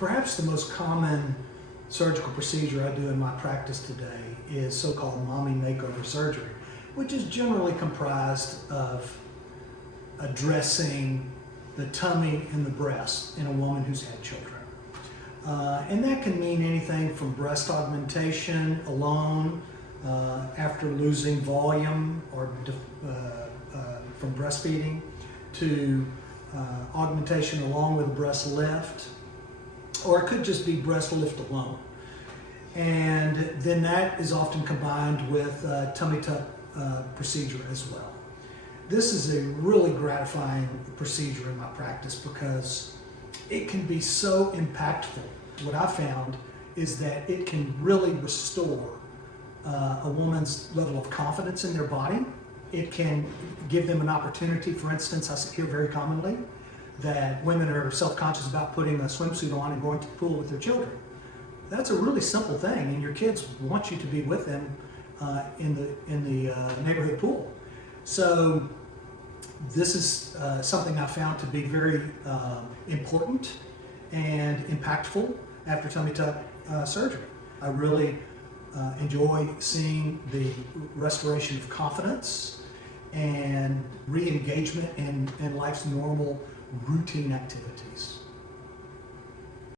Perhaps the most common surgical procedure I do in my practice today is so-called mommy makeover surgery, which is generally comprised of addressing the tummy and the breast in a woman who's had children. And that can mean anything from breast augmentation alone after losing volume or from breastfeeding to augmentation along with a breast lift, or it could just be breast lift alone. And then that is often combined with tummy tuck procedure as well. This is a really gratifying procedure in my practice because it can be so impactful. What I found is that it can really restore a woman's level of confidence in their body. It can give them an opportunity. For instance, I hear very commonly that women are self-conscious about putting a swimsuit on and going to the pool with their children. That's a really simple thing, and your kids want you to be with them in the neighborhood pool. So this is something I found to be very important and impactful after tummy tuck surgery. I really enjoy seeing the restoration of confidence and re-engagement in life's normal routine activities.